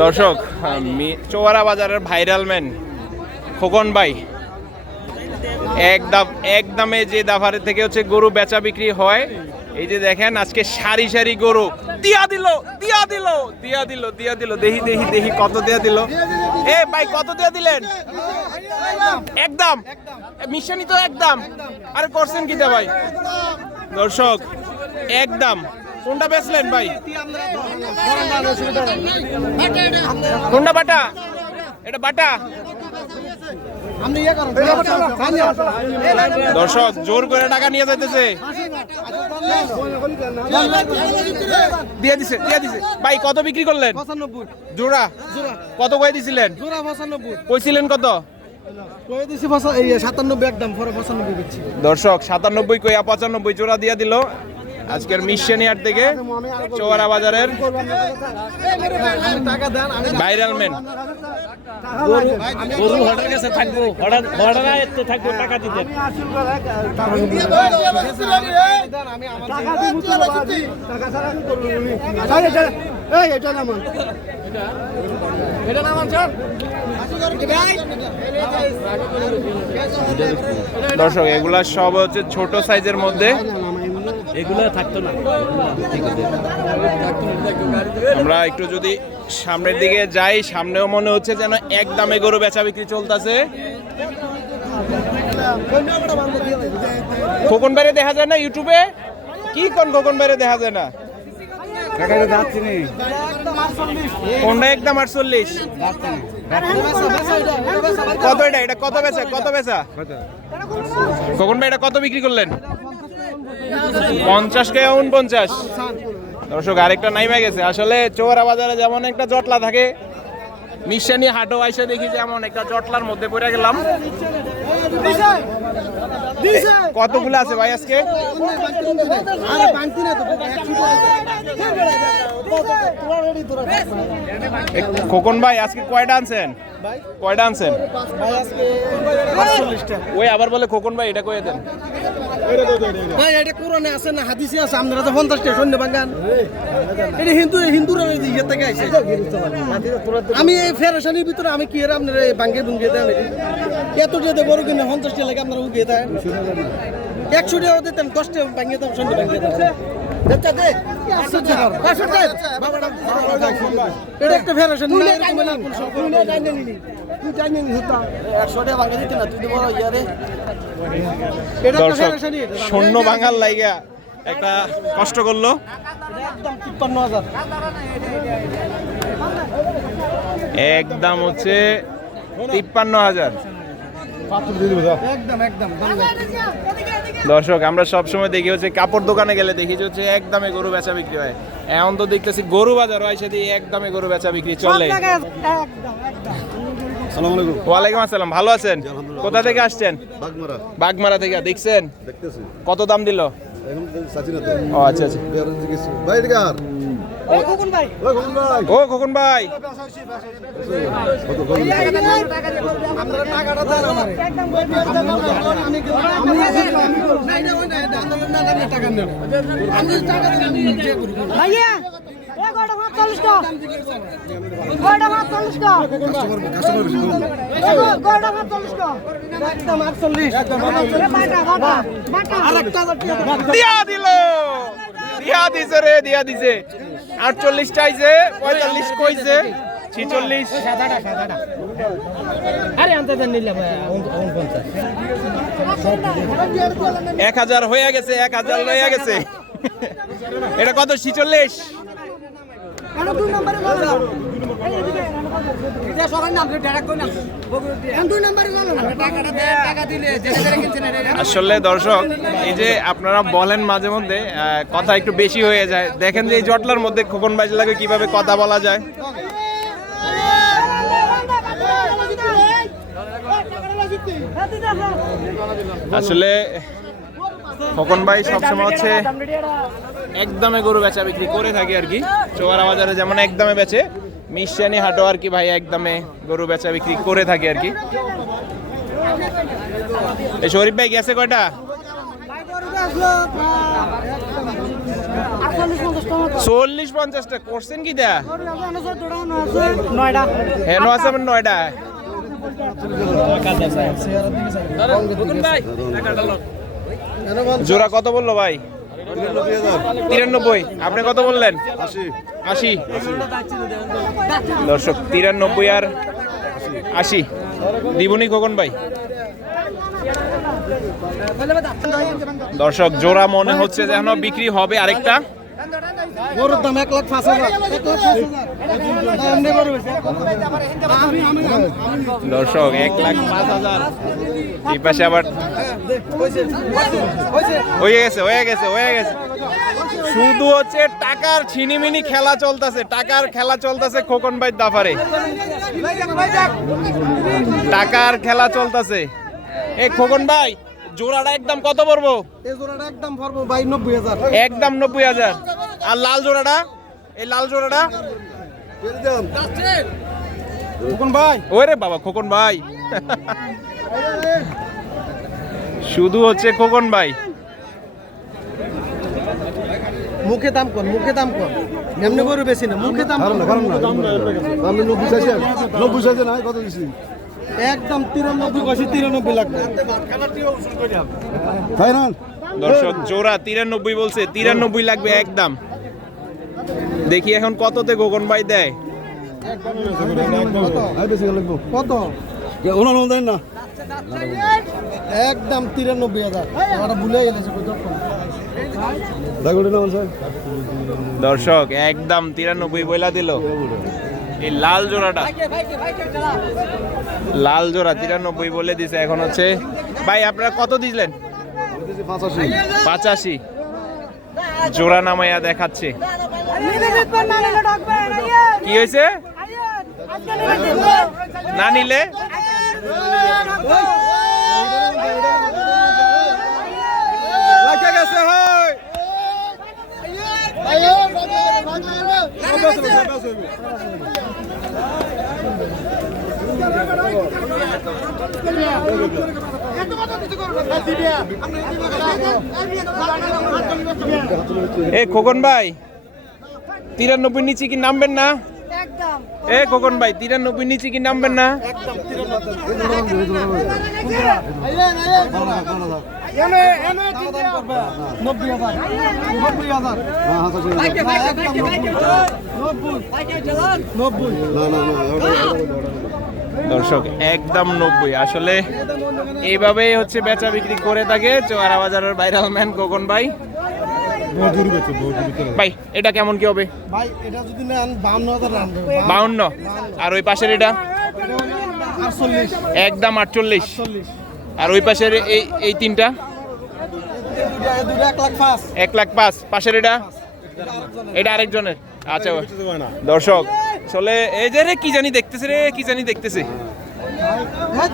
দর্শক চোয়ারা বাজারের viral man, Khokon ভাই। এক দাম, এক দামে যে দাফারে থেকে হচ্ছে গরু বেচা বিক্রি হয়, এই যে দেখেন, আজকে সারি সারি গরু। দিয়া দিল দিয়া দিল দিয়া দিল দিয়া দিল, দেহি দেহি দেহি, কত দিয়া দিল? এ ভাই, কত দিয়া দিলেন? একদম মিশানি তো একদম আরে করছেন কি ভাই? দর্শক একদম কোনটা বেচলেন ভাই? কোনটা বাটা? এটা বাটা? দর্শক, জোর করে টাকা নিয়ে যাইতেছে। ভাই, কত বিক্রি করলেন? জোড়া? কত কয়ে দিছিলেন? কইছিলেন কত? দর্শক, সাতানব্বই কইয়া পঁচানব্বই জোড়া দিয়ে দিল। আজকের মিশনিয়ার থেকে চৌরা বাজারের ভাইরাল ম্যান গরু হঠাৎ কাছে থাকব। হঠাৎ হঠাৎ এতে থাকব টাকা দিতে। দেন আমি এটা নামান স্যার দর্শক এগুলা সব হচ্ছে ছোট সাইজের মধ্যে। এগুলো থাকতো না। আমরা একটু যদি সামনের দিকে যাই সামনেও মনে হচ্ছে যেন এক দামে গরু বেচা বিক্রি চলতেছে। খোকন বাইরে দেখা যায় না ইউটিউবে? কি কোন খোকন বাইরে দেখা যায় না। কোনটা একদম আটচল্লিশ? কত এটা? এটা কত বেচা? কত বেচা? খোকন ভাই এটা কত বিক্রি করলেন? পঞ্চাশ কে উনপঞ্চাশ দর্শক আরেকটা নাইমা গেছে। আসলে চৌরা বাজারে যেমন একটা জটলা থাকে মিশানি হাটও আইসা দেখি যেমন একটা জটলার মধ্যে পড়ে গেলাম। কতগুলো আছে ভাই আজকে? খোকন ভাই, আজকে কয়টা আনছেন? কয়টা আনছেন? ওই আবার বলে খোকন ভাই, এটা কয়ে দেন। ভাই আছে না হাদিসে হিন্দু আমি এই ফেরেশানির ভিতরে আমি কি আপনার বাঙ্গে বুঙ্গে দেন এত যে বড় কিনে, পঞ্চাশটা লাগে আপনারা উগিয়ে দেন। একশো টাকা দিতেন দশটা বাঙ্গে দেন বাঙ্গে দেন। শূন্য বাঙাল লাইগা একটা কষ্ট করল। একদম তিপ্পান্ন হাজার। একদম হচ্ছে তিপ্পান্ন হাজার। দর্শক আমরা সব সময় দেখি হচ্ছে কাপড় দোকানে গেলে দেখি যে হচ্ছে এক দামে গরু বেচা বিক্রি হয়। এখন তো দেখতেছি গরু বাজার হয় সেদিকে এক দামে গরু বেচা বিক্রি চলে ওয়ালাইকুম আসসালাম ভালো আছেন? কোথা থেকে আসছেন? বাগমারা। বাগমারা থেকে দেখছেন? কত দাম দিল? ও আচ্ছা আচ্ছা। ও খোকন ভাই। ভাইয়া দিয়া দিল। দিয়া দিছে রে দিয়া দিছে। আটচল্লিশ চাইছে পঁয়তাল্লিশ কইছে ছিচল্লিশ। আরে এক হাজার হয়ে গেছে এক হাজার হয়ে গেছে। এটা কত? ছিচল্লিশ? আসলে দর্শক এই যে আপনারা বলেন মাঝে মধ্যে কথা একটু বেশি হয়ে যায়। দেখেন যে এই জটলার মধ্যে খোকন বাজি লাগে কীভাবে কথা বলা যায়। আসলে খোকন ভাই সবসময় হচ্ছে একদমে গরু বেচা বিক্রি করে থাকে আর কি। চোয়ারা বাজারে যেমন একদমে বেচে মিশানি হাটো আর কি ভাই একদমে গরু বেচা বিক্রি করে থাকে আর কি। এই শরীফ ভাই গেছে কয়টা? চল্লিশ পঞ্চাশটা। করছেন কি নয়টা হেন আছে আমার নয়টা জোড়া কত বলল ভাই? তিরানব্বই। আপনি কত বললেন? আশি। দর্শক, তিরানব্বই আর আশি। দিবনি খোকন ভাই। দর্শক, জোড়া মনে হচ্ছে যেন বিক্রি হবে আরেকটা। গরুর দাম এক লাখ পাঁচ হাজার। দর্শক এক লাখ পাঁচ হাজার। এই পাশে আবার হয়ে গেছে হয়ে গেছে হয়ে গেছে। শুধু হচ্ছে টাকার ছিনিমিনি খেলা চলতেছে টাকার খেলা চলতেছে খোকন ভাই দাফারে। টাকার খেলা চলতেছে। এ খোকন ভাই জোড়াটা একদম কত পড়ব? একদম নব্বই হাজার। একদম নব্বই হাজার। আর লাল জোড়াটা? এই লাল জোড়াটা? খোকন ভাই! ওরে বাবা খোকন ভাই! শুধু হচ্ছে খোকন ভাই। মুখে দাম কর মুখে দাম কর। এমনি গরু বেশি না মুখে দাম আমি না কত দিছি? একদম তিরানব্বই কষি তিরানব্বই লাগবে। দর্শক জোড়া তিরানব্বই বলছে তিরানব্বই লাগবে একদম। দেখি এখন কততে খোকন ভাই দেয়? আই বেশি লাগবো কত দেন না। একদম তিরানব্বই হাজার। ওরা ভুলে গেছে দাগুড়ি নাম স্যার। দর্শক একদম তিরানব্বই বইলা দিল। এই লাল জোড়াটা। লাল জোড়া তিরানব্বই বলে দিছে। এখন হচ্ছে ভাই আপনারা কত দিলেন পাঁচাশি। পাঁচাশি। জোড়া নামাইয়া দেখাচ্ছে। কি হয়েছে? না নিলে? লাগে গেছে হয় এ খোকন ভাই তিরানব্বই নিচে কি নামবেন না? এ খোকন ভাই তিরানব্বই নিচে কি নামবেন না? দর্শক একদম নব্বই। আসলে এইভাবেই হচ্ছে বেচা বিক্রি করে থাকে চোয়ারা বাজারের ভাইরাল ম্যান খোকন ভাই। ভাই এটা কেমন কি হবে ভাই এটা যদি নেন বাউন্ন আর ওই পাশের এটা একদম আটচল্লিশ চল্লিশ আর ওই পাশের এই এই তিনটা এক লাখ পাঁচ পাশের এটা এটা আরেকজনের আচ্ছা দর্শক চলে এই যে রে কি জানি দেখতেছে রে কি জানি দেখতেছে হ্যাঁ,